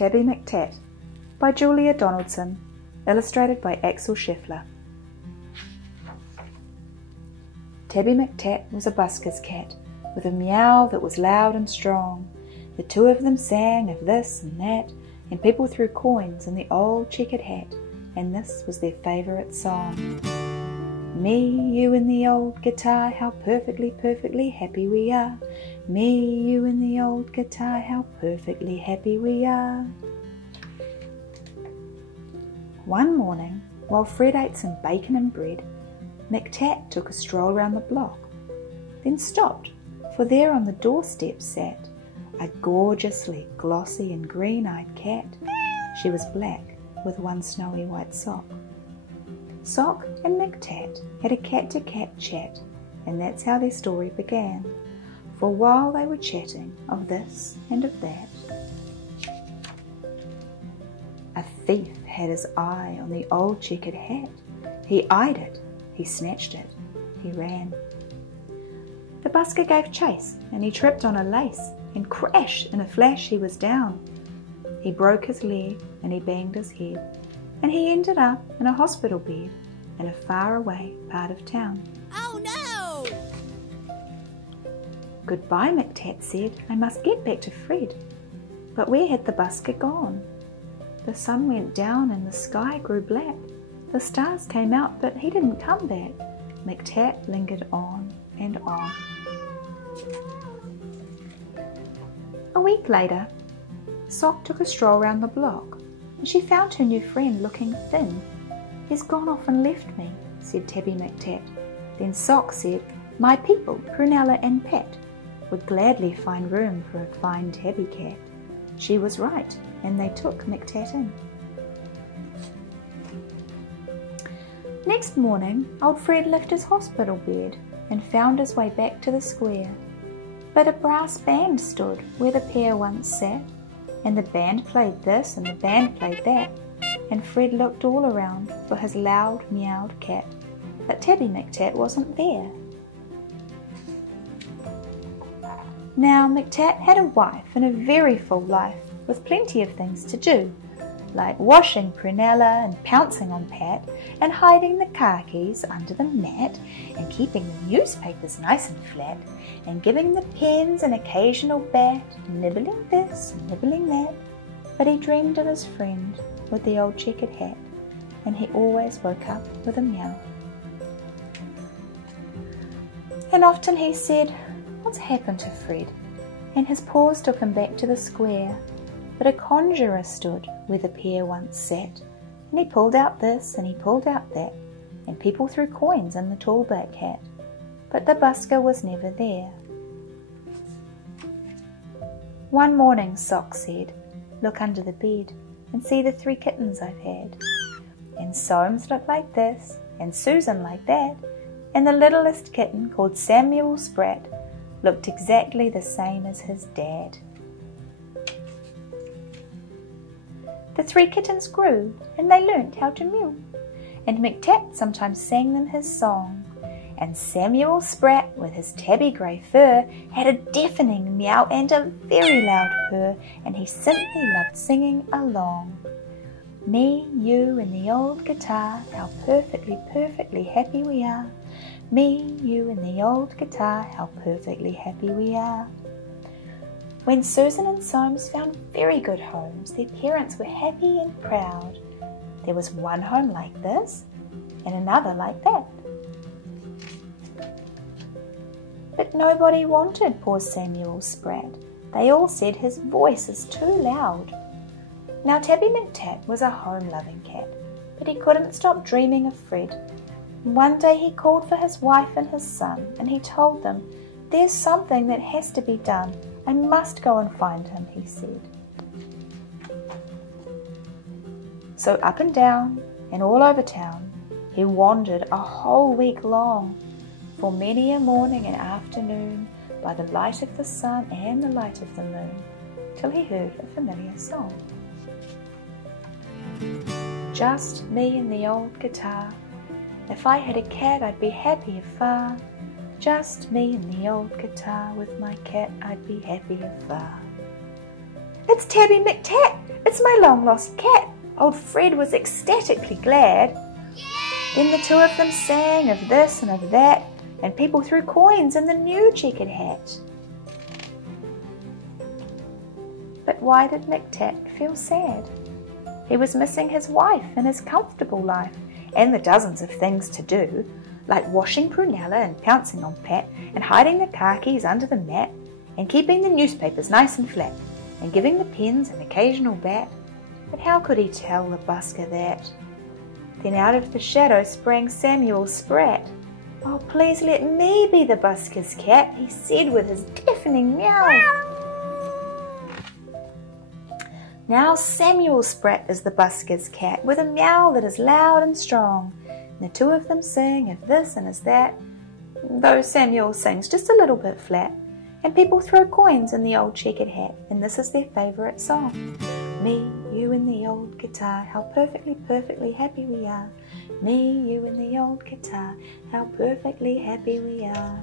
Tabby McTat by Julia Donaldson, illustrated by Axel Scheffler. Tabby McTat was a busker's cat, with a meow that was loud and strong. The two of them sang of this and that, and people threw coins in the old checkered hat, and this was their favourite song. Me, you and the old guitar, how perfectly, perfectly happy we are. Me, you and the old guitar, how perfectly happy we are. One morning, while Fred ate some bacon and bread, McTat took a stroll round the block, then stopped, for there on the doorstep sat a gorgeously glossy and green-eyed cat. She was black, with one snowy white sock. Sock and McTat had a cat-to-cat chat, and that's how their story began. For while they were chatting of this and of that, a thief had his eye on the old checkered hat. He eyed it, he snatched it, he ran. The busker gave chase, and he tripped on a lace, and crash, in a flash he was down. He broke his leg, and he banged his head, and he ended up in a hospital bed in a faraway part of town. Oh no! Goodbye, McTat said. I must get back to Fred. But where had the busker gone? The sun went down and the sky grew black. The stars came out, but he didn't come back. McTat lingered on and on. A week later, Sock took a stroll round the block, and she found her new friend looking thin. He's gone off and left me, said Tabby McTat. Then Sock said, my people, Prunella and Pat, would gladly find room for a fine tabby cat. She was right, and they took McTat in. Next morning, old Fred left his hospital bed and found his way back to the square. But a brass band stood where the pair once sat, and the band played this and the band played that, and Fred looked all around for his loud meowed cat, but Tabby McTat wasn't there. Now McTat had a wife and a very full life, with plenty of things to do, like washing Prunella and pouncing on Pat, and hiding the car keys under the mat, and keeping the newspapers nice and flat, and giving the pens an occasional bat, nibbling this, nibbling that. But he dreamed of his friend with the old checkered hat, and he always woke up with a meow. And often he said, what's happened to Fred? And his paws took him back to the square. But a conjurer stood where the pair once sat, and he pulled out this and he pulled out that, and people threw coins in the tall black hat, but the busker was never there. One morning Sock said, look under the bed and see the 3 kittens I've had. And Soames looked like this, and Susan like that, and the littlest kitten, called Samuel Sprat, looked exactly the same as his dad. The 3 kittens grew, and they learnt how to mew, and McTat sometimes sang them his song. And Samuel Sprat, with his tabby grey fur, had a deafening meow and a very loud purr, and he simply loved singing along. Me, you and the old guitar, how perfectly, perfectly happy we are. Me, you and the old guitar, how perfectly happy we are. When Susan and Soames found very good homes, their parents were happy and proud. There was one home like this, and another like that. But nobody wanted poor Samuel Sprat. They all said his voice is too loud. Now Tabby McTat was a home-loving cat, but he couldn't stop dreaming of Fred. One day he called for his wife and his son, and he told them, there's something that has to be done. I must go and find him, he said. So up and down and all over town he wandered a whole week long, for many a morning and afternoon, by the light of the sun and the light of the moon, till he heard a familiar song. Just me and the old guitar. If I had a cat I'd be happier far. Just me and the old guitar, with my cat I'd be happier far. It's Tabby McTat! "It's my long-lost cat!" Old Fred was ecstatically glad. Then the two of them sang of this and of that, and people threw coins in the new checkered hat. But why did McTat feel sad? He was missing his wife and his comfortable life, and the dozens of things to do, like washing Prunella and pouncing on Pat, and hiding the car keys under the mat, and keeping the newspapers nice and flat, and giving the pens an occasional bat. But how could he tell the busker that? Then out of the shadow sprang Samuel Sprat. "Oh, please let me be the busker's cat," he said with his deafening meow. Now Samuel Sprat is the busker's cat, with a meow that is loud and strong. And the two of them sing of this and as that, though Samuel sings just a little bit flat. And people throw coins in the old checkered hat, and this is their favourite song. Me, you and the old guitar, how perfectly, perfectly happy we are. Me, you and the old guitar, how perfectly happy we are.